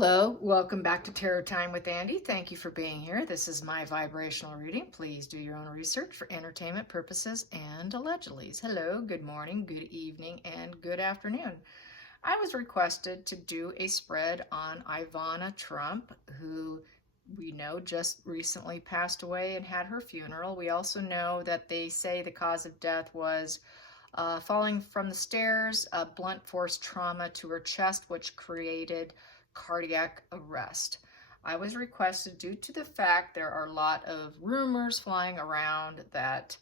Hello, welcome back to Tarot Time with Andy. Thank you for being here. This is my vibrational reading. Please do your own research for entertainment purposes and allegedlys. Hello, good morning, good evening, and good afternoon. I was requested to do a spread on Ivana Trump, who we know just recently passed away and had her funeral. We also know that they say the cause of death was falling from the stairs, a blunt force trauma to her chest, which created cardiac arrest. I was requested due to the fact there are a lot of rumors flying around that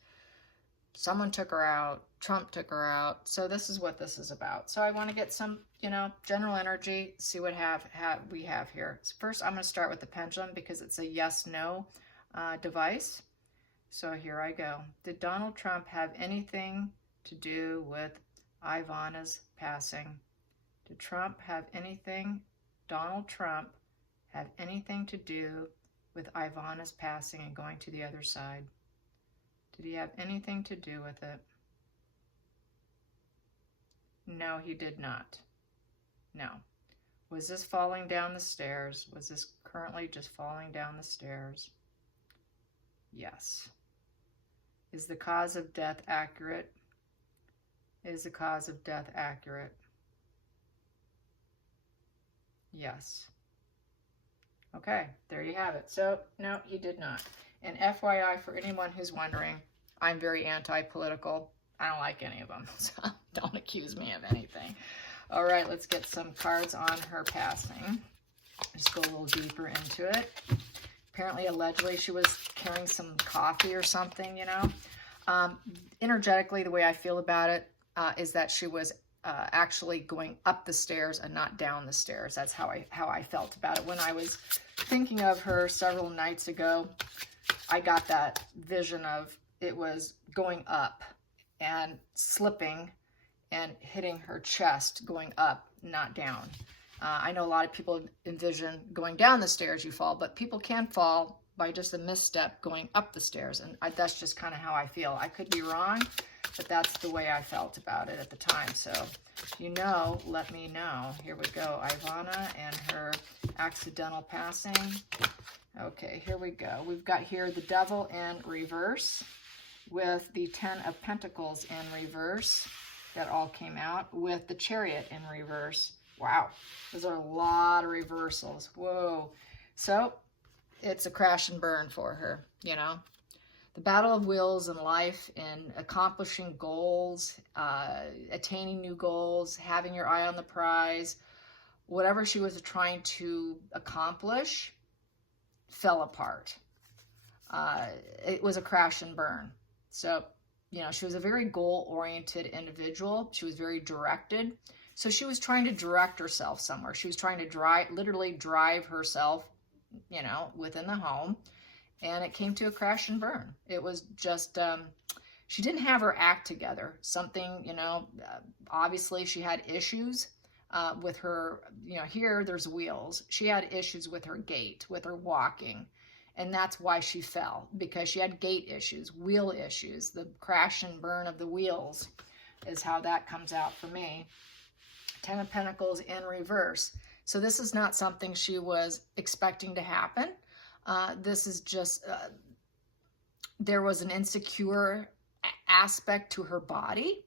someone took her out, Trump took her out. So this is what this is about. So I want to get some, general energy, see what we have here. So first, I'm going to start with the pendulum because it's a yes/no device. So here I go. Did Donald Trump have anything to do with Ivana's passing? Did Donald Trump have anything to do with Ivana's passing and going to the other side? Did he have anything to do with it? No, he did not. No. Was this falling down the stairs? Was this currently just falling down the stairs? Yes. Is the cause of death accurate? Is the cause of death accurate? Yes. Okay, there you have it. So, no, he did not. And FYI, for anyone who's wondering, I'm very anti-political. I don't like any of them, so don't accuse me of anything. All right, let's get some cards on her passing. Just go a little deeper into it. Apparently, allegedly, she was carrying some coffee or something, Energetically, the way I feel about it is that she was actually going up the stairs and not down the stairs. That's how I felt about it. When I was thinking of her several nights ago, I got that vision of it was going up and slipping and hitting her chest, going up, not down. I know a lot of people envision going down the stairs you fall, but people can fall by just a misstep going up the stairs, and that's just kind of how I feel. I could be wrong, but that's the way I felt about it at the time. So, let me know. Here we go. Ivana and her accidental passing. Okay, here we go. We've got here the Devil in reverse with the Ten of Pentacles in reverse. That all came out with the Chariot in reverse. Wow, those are a lot of reversals. Whoa. So, it's a crash and burn for her, The battle of wills in life, in accomplishing goals, attaining new goals, having your eye on the prize, whatever she was trying to accomplish fell apart. It was a crash and burn. So, she was a very goal-oriented individual. She was very directed. So she was trying to direct herself somewhere. She was trying to literally drive herself, within the home. And it came to a crash and burn. It was just, she didn't have her act together. Something, obviously she had issues with her, here there's wheels. She had issues with her gait, with her walking. And that's why she fell, because she had gait issues, wheel issues. The crash and burn of the wheels is how that comes out for me. Ten of Pentacles in reverse. So this is not something she was expecting to happen. This is just, there was an insecure aspect to her body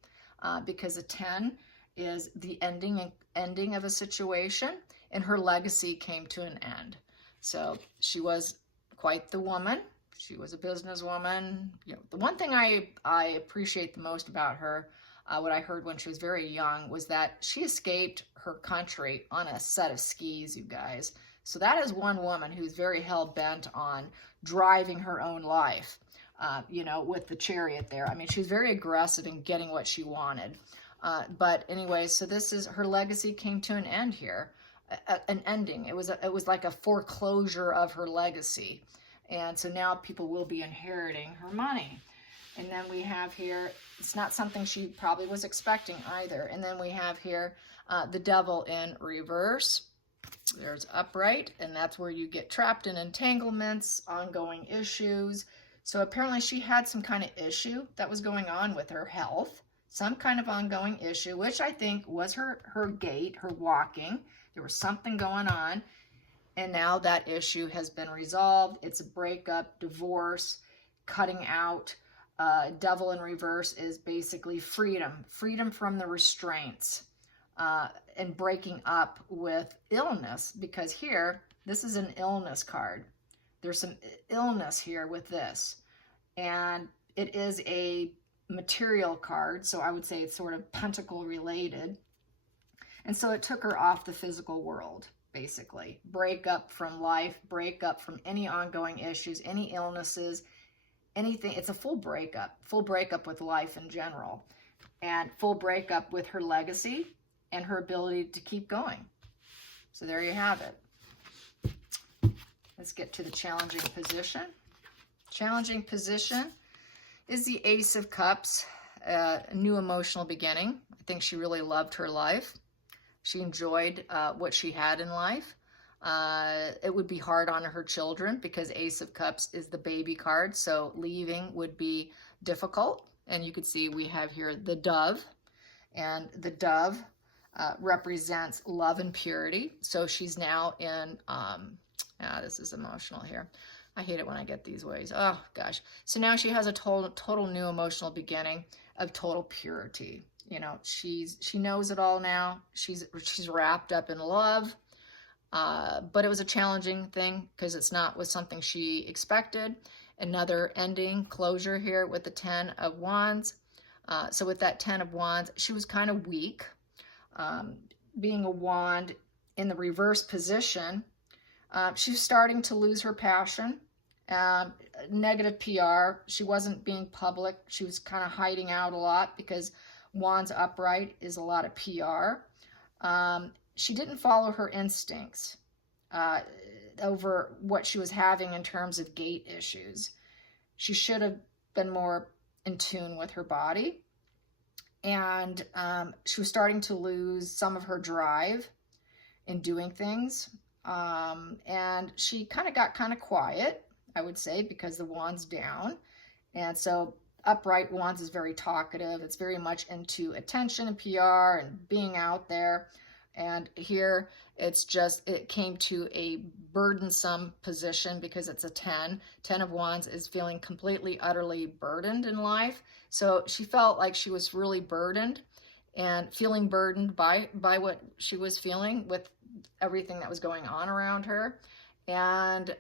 because a 10 is the ending of a situation, and her legacy came to an end. So she was quite the woman. She was a businesswoman. The one thing I appreciate the most about her, what I heard when she was very young, was that she escaped her country on a set of skis, you guys. So that is one woman who's very hell-bent on driving her own life, with the Chariot there. I mean, she was very aggressive in getting what she wanted. But anyway, so this is, her legacy came to an end here, an ending. It was like a foreclosure of her legacy. And so now people will be inheriting her money. And then we have here, it's not something she probably was expecting either. And then we have here the Devil in reverse. There's upright, and that's where you get trapped in entanglements, ongoing issues. So apparently she had some kind of issue that was going on with her health, some kind of ongoing issue, which I think was her gait, her walking. There was something going on, and now that issue has been resolved. It's a breakup, divorce, cutting out. Devil in reverse is basically freedom from the restraints, and breaking up with illness, because here, this is an illness card. There's some illness here with this, and it is a material card, so I would say it's sort of pentacle related. And so it took her off the physical world, basically. Break up from life, break up from any ongoing issues, any illnesses, anything. It's a full breakup with life in general, and full breakup with her legacy and her ability to keep going. So there you have it. Let's get to the challenging position. Challenging position is the Ace of Cups, a new emotional beginning. I think she really loved her life. She enjoyed what she had in life. It would be hard on her children because Ace of Cups is the baby card, so leaving would be difficult. And you can see we have here the dove, and the dove represents love and purity. So she's now in, this is emotional here. I hate it when I get these ways. Oh gosh. So now she has a total new emotional beginning of total purity. You know, she knows it all now. She's wrapped up in love. But it was a challenging thing because it's not with something she expected. Another ending, closure here with the 10 of Wands. So with that 10 of Wands, she was kind of weak. Being a wand in the reverse position, she's starting to lose her passion. Negative PR. She wasn't being public. She was kind of hiding out a lot because Wands upright is a lot of PR. She didn't follow her instincts over what she was having in terms of gait issues. She should have been more in tune with her body. And she was starting to lose some of her drive in doing things. And she got kind of quiet, I would say, because the Wand's down. And so upright Wands is very talkative. It's very much into attention and PR and being out there. And here it came to a burdensome position because it's a 10. 10 of Wands is feeling completely, utterly burdened in life. So she felt like she was really burdened and feeling burdened by what she was feeling with everything that was going on around her, and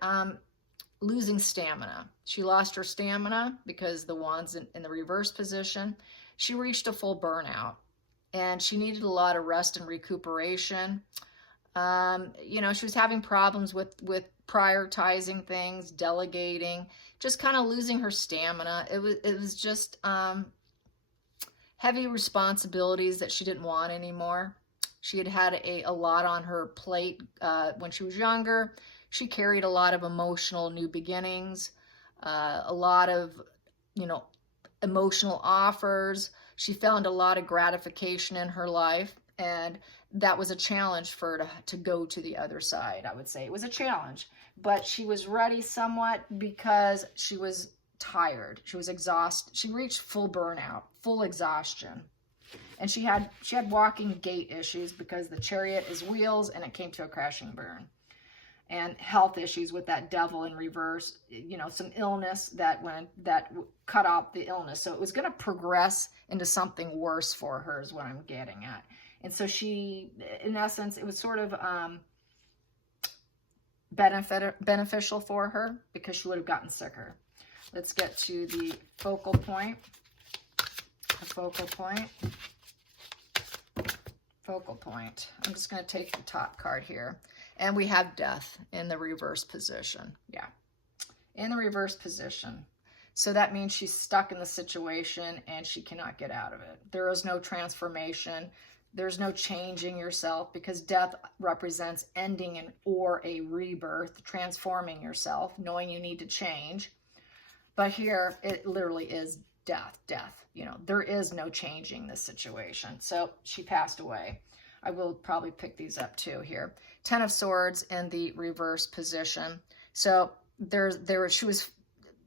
losing stamina. She lost her stamina because the Wand's in the reverse position. She reached a full burnout. And she needed a lot of rest and recuperation. You know, she was having problems with prioritizing things, delegating, just kind of losing her stamina. It was just heavy responsibilities that she didn't want anymore. She had a lot on her plate when she was younger. She carried a lot of emotional new beginnings, a lot of, emotional offers. She found a lot of gratification in her life, and that was a challenge for her to go to the other side. I would say it was a challenge, but she was ready somewhat because she was tired. She was exhausted. She reached full burnout, full exhaustion. And she had walking gait issues because the Chariot is wheels and it came to a crashing burn. And health issues with that devil in reverse, some illness that cut off the illness. So it was going to progress into something worse for her is what I'm getting at. And so she, in essence, it was sort of beneficial for her because she would have gotten sicker. Let's get to the focal point. Focal point. I'm just going to take the top card here. And we have death in the reverse position. Yeah, in the reverse position. So that means she's stuck in the situation and she cannot get out of it. There is no transformation. There's no changing yourself because death represents ending or a rebirth, transforming yourself, knowing you need to change. But here, it literally is death. There is no changing this situation. So she passed away. I will probably pick these up too here. 10 of Swords in the reverse position. So she was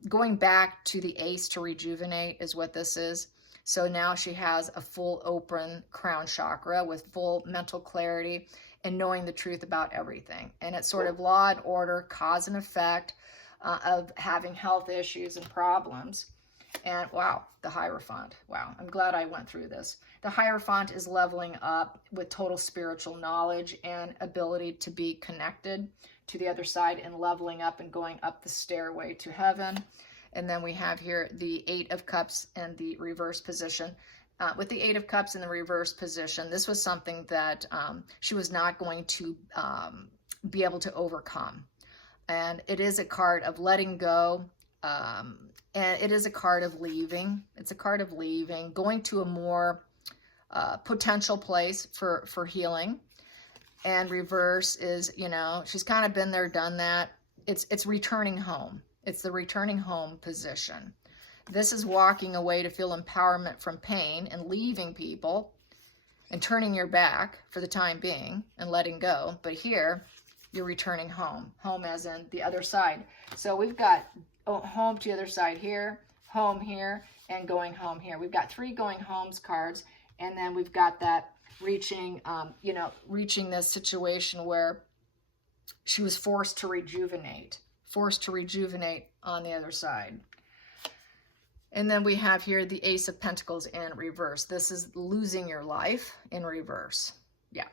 going back to the Ace to rejuvenate is what this is. So now she has a full open crown chakra with full mental clarity and knowing the truth about everything. And it's sort of law and order, cause and effect of having health issues and problems. And wow, the Hierophant. Wow, I'm glad I went through this. The Hierophant is leveling up with total spiritual knowledge and ability to be connected to the other side and leveling up and going up the stairway to heaven. And then we have here the Eight of Cups in the reverse position. With the Eight of Cups in the reverse position, this was something that she was not going to be able to overcome. And it is a card of letting go, and it is a card of leaving. It's a card of leaving, going to a more potential place for healing. And reverse is, you know, she's kind of been there, done that. It's returning home. It's the returning home position. This is walking away to feel empowerment from pain and leaving people and turning your back for the time being and letting go. But here, you're returning home. Home as in the other side. So we've got home to the other side here, home here, and going home here. We've got 3 going homes cards, and then we've got that reaching, reaching this situation where she was forced to rejuvenate on the other side. And then we have here the Ace of Pentacles in reverse. This is losing your life in reverse. Yeah,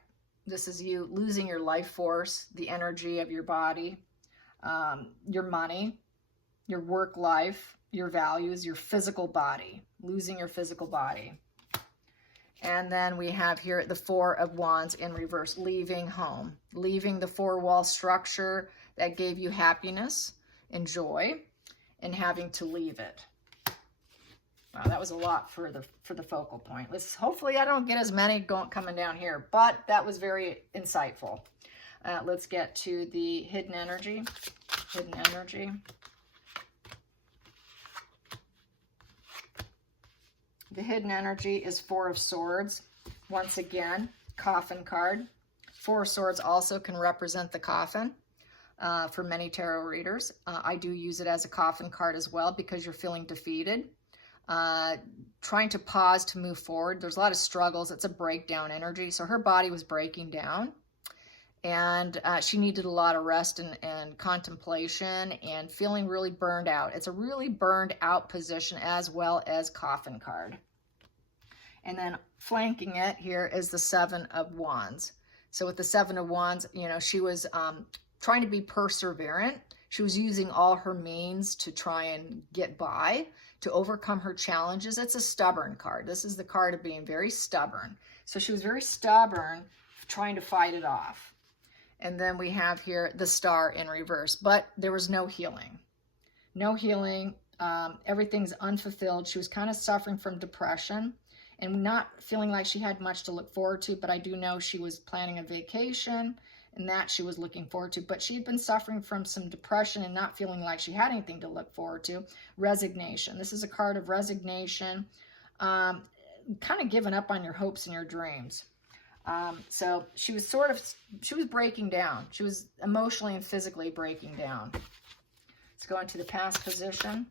this is you losing your life force, the energy of your body, your money, your work life, your values, your physical body, losing your physical body. And then we have here the Four of Wands in reverse, leaving home, leaving the 4-wall structure that gave you happiness and joy, and having to leave it. Wow, that was a lot for the focal point. Hopefully I don't get as many coming down here, but that was very insightful. Let's get to the hidden energy. Hidden energy. The hidden energy is Four of Swords. Once again, coffin card. 4 of Swords also can represent the coffin for many tarot readers. I do use it as a coffin card as well because you're feeling defeated. Trying to pause to move forward. There's a lot of struggles. It's a breakdown energy. So her body was breaking down, and she needed a lot of rest and contemplation and feeling really burned out. It's a really burned out position as well as coffin card. And then flanking it here is the Seven of Wands. So with the Seven of Wands, she was trying to be perseverant. She was using all her means to try and get by, to overcome her challenges. It's a stubborn card. This is the card of being very stubborn. So she was very stubborn, trying to fight it off. And then we have here the Star in reverse, but there was no healing. No healing. Everything's unfulfilled. She was kind of suffering from depression and not feeling like she had much to look forward to, but I do know she was planning a vacation and that she was looking forward to, but she had been suffering from some depression and not feeling like she had anything to look forward to. Resignation. This is a card of resignation, kind of giving up on your hopes and your dreams. So she was breaking down. She was emotionally and physically breaking down. Let's go into the past position.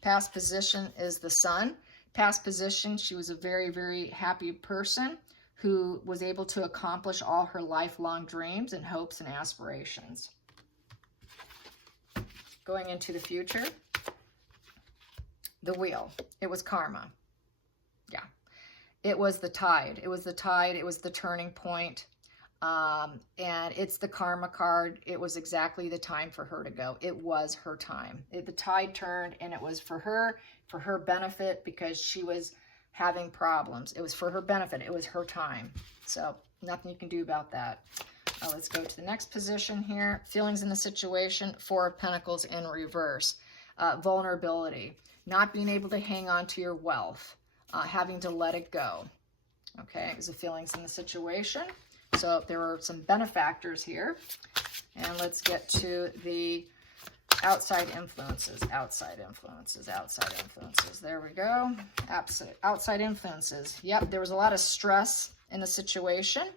Past position is the Sun. Past position, she was a very, very happy person who was able to accomplish all her lifelong dreams and hopes and aspirations. Going into the future, the Wheel. It was karma. Yeah. It was the tide. It was the tide. It was the turning point. And it's the karma card. It was exactly the time for her to go. It was her time. The tide turned, and it was for her benefit, because she was having problems. It was for her benefit. It was her time. So nothing you can do about that. Let's go to the next position here. Feelings in the situation. Four of Pentacles in reverse. Vulnerability. Not being able to hang on to your wealth. Having to let it go. Okay, it was the feelings in the situation. So there were some benefactors here. And let's get to the outside influences, outside influences, outside influences. There we go. Outside influences. Yep, there was a lot of stress in the situation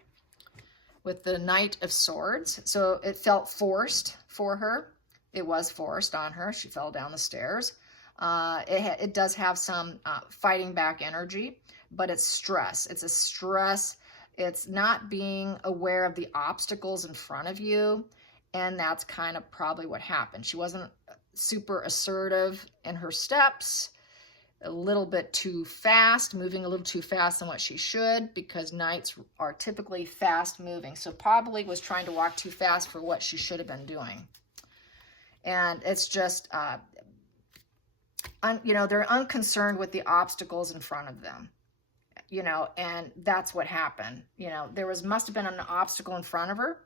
with the Knight of Swords. So it felt forced for her. It was forced on her. She fell down the stairs. It does have some fighting back energy, but it's stress. It's a stress. It's not being aware of the obstacles in front of you. And that's kind of probably what happened. She wasn't super assertive in her steps, a little bit too fast, moving a little too fast than what she should, because Knights are typically fast moving. So probably was trying to walk too fast for what she should have been doing. And it's just, you know, they're unconcerned with the obstacles in front of them, you know, and that's what happened. You know, must have been an obstacle in front of her,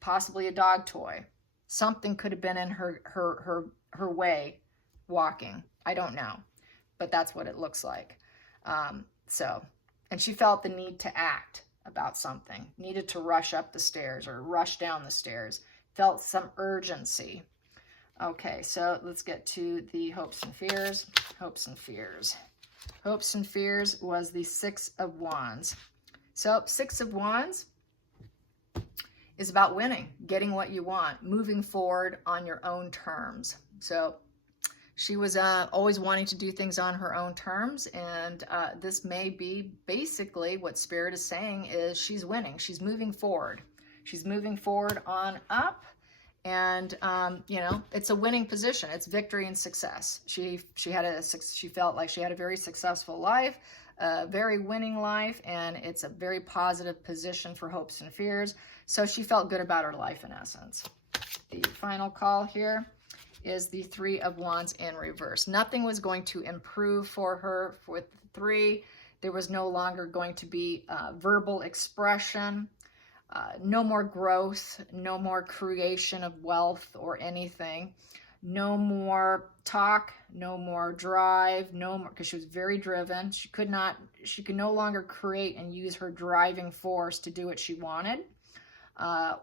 possibly a dog toy. Something could have been in her way walking. I don't know, but that's what it looks like. And she felt the need to act about something, needed to rush up the stairs or rush down the stairs, felt some urgency. Okay, so let's get to the hopes and fears. Hopes and fears. Hopes and fears was the Six of Wands. So Six of Wands is about winning, getting what you want, moving forward on your own terms. So she was always wanting to do things on her own terms, and this may be basically what Spirit is saying is she's winning. She's moving forward. She's moving forward on up, and you know, it's a winning position. It's victory and success. She felt like she had a very successful life, a very winning life, and it's a very positive position for hopes and fears. So she felt good about her life in essence. The final call here is the Three of Wands in reverse. Nothing was going to improve for her with the three. There was no longer going to be verbal expression, no more growth, no more creation of wealth or anything, no more talk, no more drive, no more, because she was very driven. She could no longer create and use her driving force to do what she wanted,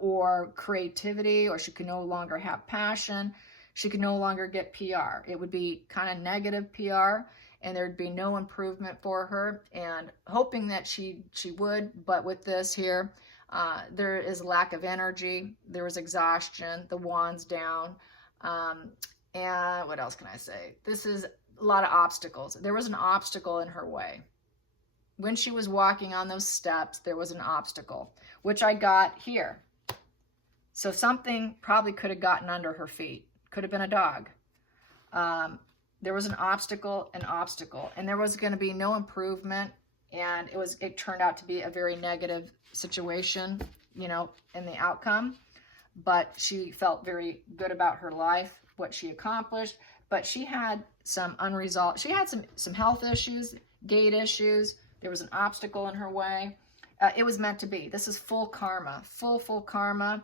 or creativity, or she could no longer have passion. She could no longer get PR. It would be kind of negative PR, and there'd be no improvement for her, and hoping that she would, but with this here, there is lack of energy, there was exhaustion, the wands down, and what else can I say? This is a lot of obstacles. There was an obstacle in her way. When she was walking on those steps, there was an obstacle, which I got here. So something probably could have gotten under her feet. Could have been a dog. There was an obstacle, and there was going to be no improvement, and it turned out to be a very negative situation, you know, in the outcome. But she felt very good about her life, what she accomplished, but she had some unresolved, she had some health issues, gait issues. There was an obstacle in her way. It was meant to be. This is full karma, full karma,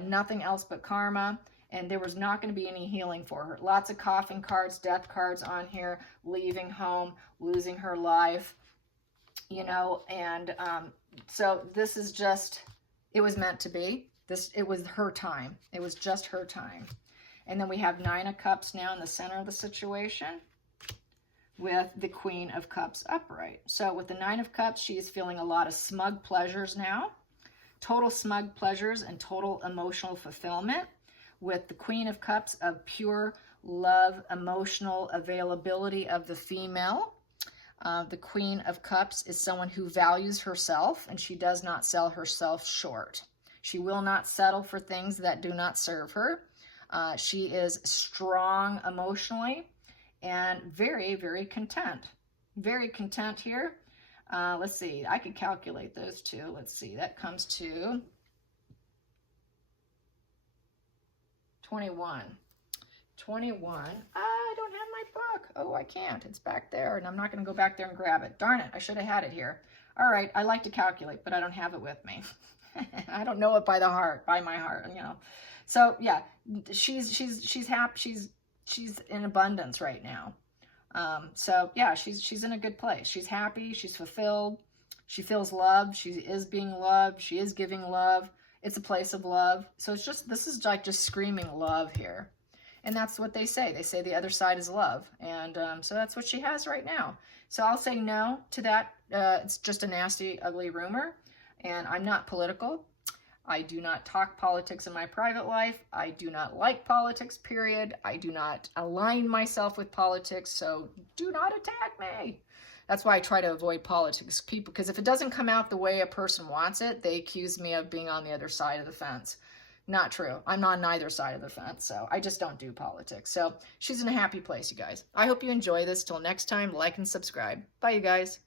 nothing else but karma. And there was not going to be any healing for her. Lots of coffin cards, death cards on here, leaving home, losing her life, you know, and so this is just, it was meant to be. It was her time. It was just her time. And then we have Nine of Cups now in the center of the situation with the Queen of Cups upright. So with the Nine of Cups, she is feeling a lot of smug pleasures now, total smug pleasures and total emotional fulfillment. With the Queen of Cups of pure love, emotional availability of the female. The Queen of Cups is someone who values herself, and she does not sell herself short. She will not settle for things that do not serve her. She is strong emotionally and very, very content. Very content here. Let's see, I could calculate those two. Let's see, that comes to 21. I don't have my book. Oh, I can't. It's back there, and I'm not going to go back there and grab it. Darn it, I should have had it here. All right, I like to calculate, but I don't have it with me. I don't know it by my heart, you know. So yeah, she's happy. She's in abundance right now. So yeah, she's in a good place. She's happy. She's fulfilled. She feels loved. She is being loved. She is giving love. It's a place of love. So it's just, this is like just screaming love here. And that's what they say. They say the other side is love. And so that's what she has right now. So I'll say no to that. It's just a nasty, ugly rumor. And I'm not political. I do not talk politics in my private life. I do not like politics, period. I do not align myself with politics, so do not attack me. That's why I try to avoid politics, people, because if it doesn't come out the way a person wants it, they accuse me of being on the other side of the fence. Not true. I'm on neither side of the fence, so I just don't do politics. So she's in a happy place, you guys. I hope you enjoy this. Till next time, like and subscribe. Bye, you guys.